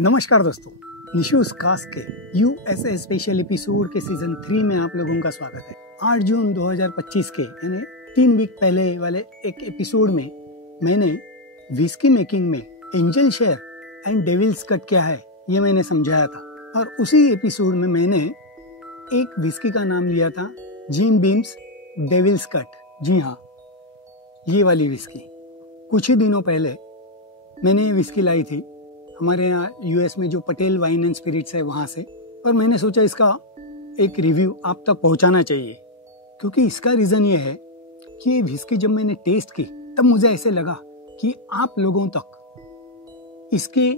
नमस्कार दोस्तों, निशूज कास्ट के यूएसए स्पेशल एपिसोड के सीजन 3 में आप लोगों का स्वागत है। 8 जून 2025 के यानी 3 वीक पहले वाले एक एपिसोड में मैंने विस्की मेकिंग में angel share and devil's cut क्या है ये मैंने समझाया था, और उसी एपिसोड में मैंने एक विस्की का नाम लिया था जिम बीम्स डेविल्स कट। जी हाँ, ये वाली विस्की कुछ ही दिनों पहले मैंने ये विस्की लाई थी हमारे यहाँ यूएस में जो पटेल वाइन एंड स्पिरिट्स है वहाँ से, और मैंने सोचा इसका एक रिव्यू आप तक पहुँचाना चाहिए, क्योंकि इसका रीज़न ये है कि ये विस्की जब मैंने टेस्ट की तब मुझे ऐसे लगा कि आप लोगों तक इसके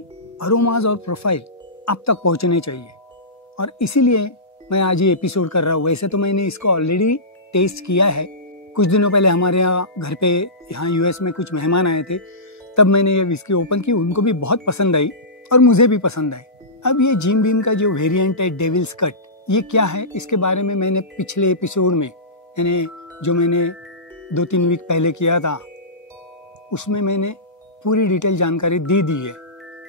अरोमाज और प्रोफाइल आप तक पहुँचने चाहिए, और इसीलिए मैं आज ये एपिसोड कर रहा हूँ। वैसे तो मैंने इसको ऑलरेडी टेस्ट किया है, कुछ दिनों पहले हमारे यहाँ घर पे यहाँ यूएस में कुछ मेहमान आए थे, तब मैंने ये विस्की ओपन की, उनको भी बहुत पसंद आई और मुझे भी पसंद आई। अब ये जिम बीम का जो वेरिएंट है डेविल्स कट, ये क्या है इसके बारे में मैंने पिछले एपिसोड में यानी जो मैंने 2-3 वीक पहले किया था उसमें मैंने पूरी डिटेल जानकारी दे दी है।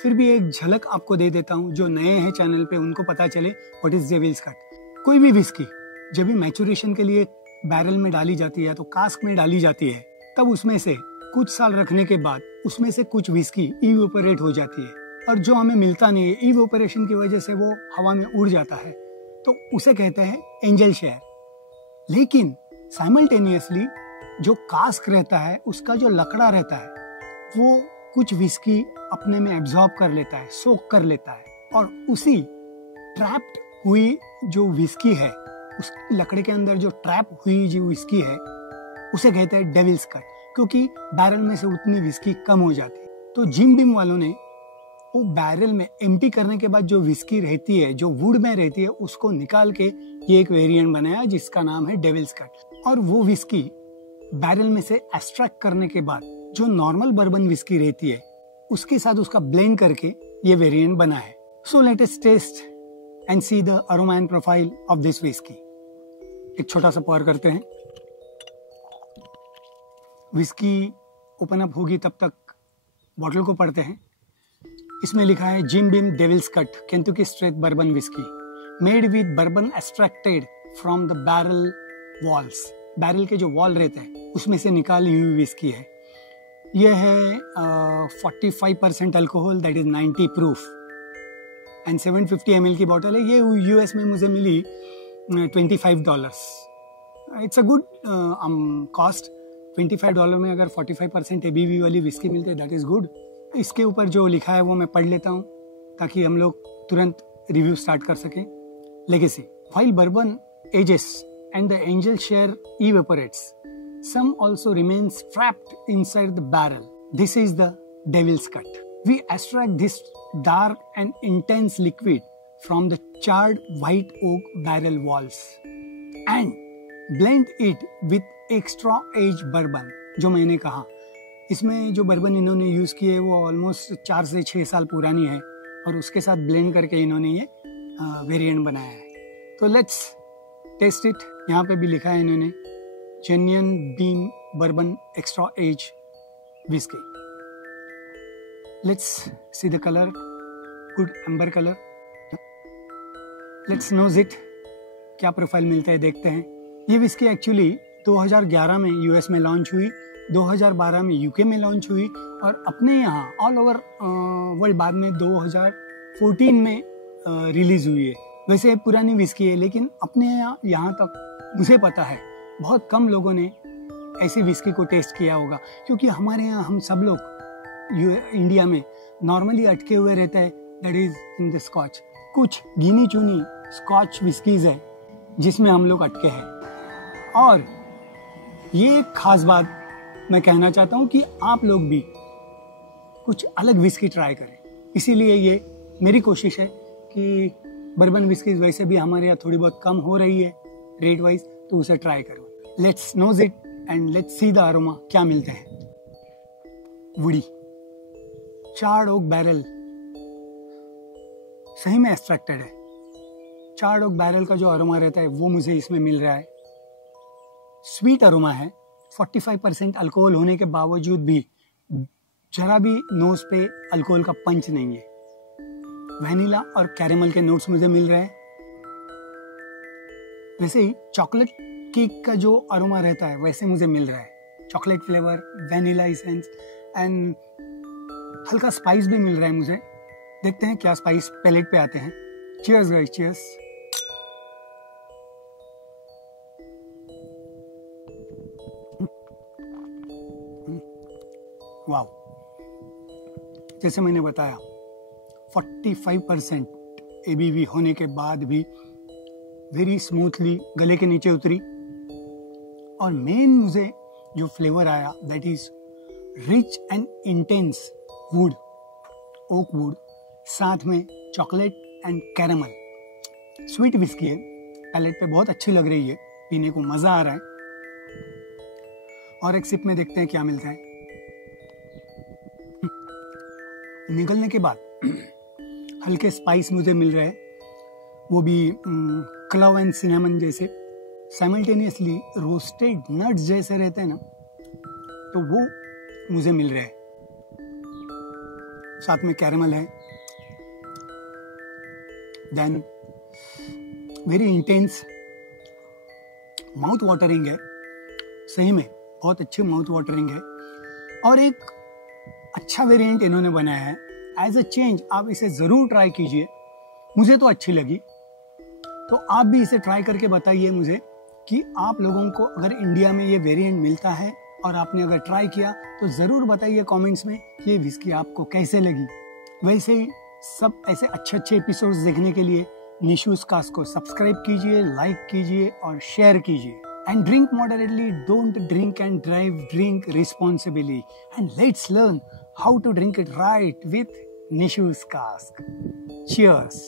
फिर भी एक झलक आपको दे देता हूँ, जो नए हैं चैनल पे उनको पता चले व्हाट इज डेविल्स कट। कोई भी विस्की जब भी मैच्योरेशन के लिए बैरल में डाली जाती है तो कास्क में डाली जाती है, तब उसमें से कुछ साल रखने के बाद उसमें से कुछ विस्की इवेपोरेट हो जाती है, और जो हमें मिलता नहीं है इवेपोरेशन की वजह से वो हवा में उड़ जाता है, तो उसे कहते हैं एंजल शेयर। लेकिन साइमल्टेनियसली जो कास्क रहता है उसका जो लकड़ा रहता है वो कुछ विस्की अपने में एब्जॉर्ब कर लेता है, सोक कर लेता है, और उसी ट्रैप्ड हुई जो विस्की है, उस लकड़े के अंदर जो ट्रैप हुई जो विस्की है उसे कहते हैं डेविल्स कट, क्योंकि बैरल में से उतनी विस्की कम हो जाती है। तो जिम बीम वालों ने वो बैरल में एम्प्टी करने के बाद जो विस्की रहती है, जो वुड में रहती है, उसको निकाल के ये एक वेरिएंट बनाया जिसका नाम है डेविल्स कट। और वो विस्की बैरल में से एक्सट्रैक्ट करने के बाद जो नॉर्मल बर्बन विस्की रहती है उसके साथ उसका ब्लेंड करके ये वेरिएंट बना है। So let us taste and see the aroma and profile of this whisky. एक छोटा सा पॉर करते हैं। विस्की ओपन अप होगी तब तक बॉटल को पढ़ते हैं। इसमें लिखा है Jim Beam Devil's Cut Kentucky straight bourbon whisky made with bourbon extracted from the barrel walls. Barrel के जो वॉल रहते हैं उसमें से निकाली हुई विस्की है। यह है 45% alcohol, that is 90 proof, and 750 ml की बॉटल है। ये यूएस में मुझे मिली $25। It's a good cost. $25 में अगर 45% ABV वाली विस्की मिलती है, दैट इज गुड। इसके ऊपर जो लिखा है वो मैं पढ़ लेता हूँ ताकि हम लोग तुरंत रिव्यू स्टार्ट कर सकें। Legacy, while bourbon ages and the angel share evaporates, some also remains trapped inside the barrel. This is the devil's cut. We extract this dark and intense liquid from the charred white oak barrel walls and blend it with extra aged bourbon। जो मैंने कहा, इसमें जो bourbon इन्होंने use की है वो almost 4 से 6 साल पुरानी है, और उसके साथ ब्लेंड करके इन्होंने ये वेरिएंट बनाया है। तो लेट्स टेस्ट इट। यहाँ पे भी लिखा है इन्होंने genuine Beam bourbon extra age whisky. Let's see the colour, good amber colour. Let's nose it, क्या प्रोफाइल मिलता है देखते हैं। ये विस्की एक्चुअली 2011 में यूएस में लॉन्च हुई, 2012 में यूके में लॉन्च हुई, और अपने यहाँ ऑल ओवर वर्ल्ड बाद में 2014 में रिलीज हुई है। वैसे ये पुरानी विस्की है, लेकिन अपने यहाँ तक मुझे पता है बहुत कम लोगों ने ऐसी विस्की को टेस्ट किया होगा, क्योंकि हमारे यहाँ हम सब लोग इंडिया में नॉर्मली अटके हुए रहते हैं, that is in the Scotch. कुछ गिनी चुनी स्कॉच विस्कीज है जिसमें हम लोग अटके हैं, और ये एक खास बात मैं कहना चाहता हूँ कि आप लोग भी कुछ अलग विस्की ट्राई करें। इसीलिए ये मेरी कोशिश है कि बर्बन विस्कीज वैसे भी हमारे यहाँ थोड़ी बहुत कम हो रही है रेट वाइज, तो उसे ट्राई करो। Let's nose it and let's see the aroma क्या मिलते हैं। वुडी, चार्ड ओक बैरल सही में एक्सट्रैक्टेड है। चार्ड ओक बैरल का जो अरोमा रहता है वो मुझे इसमें मिल रहा है। स्वीट अरोमा है, 45% अल्कोहल होने के बावजूद भी जरा भी नोज पे अल्कोहल का पंच नहीं है। वैनिला और कैरेमल के नोट्स मुझे मिल रहे हैं। वैसे ही चॉकलेट केक का जो अरोमा रहता है वैसे मुझे मिल रहा है। Chocolate flavour, vanilla essence and हल्का स्पाइस भी मिल रहा है मुझे। देखते हैं क्या स्पाइस पैलेट पे आते हैं। Cheers guys, cheers. वाओ, जैसे मैंने बताया 45% ABV होने के बाद भी वेरी स्मूथली गले के नीचे उतरी। और मेन मुझे जो फ्लेवर आया that is rich and intense wood, oak wood, साथ में chocolate and caramel. Sweet whisky है, पैलेट पे बहुत अच्छी लग रही है, पीने को मजा आ रहा है। और एक सिप में देखते हैं क्या मिलता है। निकलने के बाद हल्के स्पाइस मुझे मिल रहे हैं, वो भी क्लव एंड सिनेमन जैसे। साइमल्टेनियसली रोस्टेड नट्स जैसे रहते हैं ना, तो वो मुझे मिल रहे हैं। साथ में कैरेमल है, then very intense, mouth watering है, सही में बहुत अच्छी माउथ वाटरिंग है। और एक अच्छा वेरिएंट इन्होंने बनाया है एज अ चेंज, आप इसे जरूर ट्राई कीजिए। मुझे तो अच्छी लगी, तो आप भी इसे ट्राई करके बताइए मुझे कि आप लोगों को अगर इंडिया में ये वेरिएंट मिलता है और आपने अगर ट्राई किया तो जरूर बताइए कमेंट्स में कि ये विस्की आपको कैसे लगी। वैसे ही सब ऐसे अच्छे अच्छे एपिसोड्स देखने के लिए निशूज कास्ट को सब्सक्राइब कीजिए, लाइक कीजिए और शेयर कीजिए। And drink moderately, don't drink and drive, drink responsibly. And let's learn how to drink it right with Nishu's Cask. Cheers!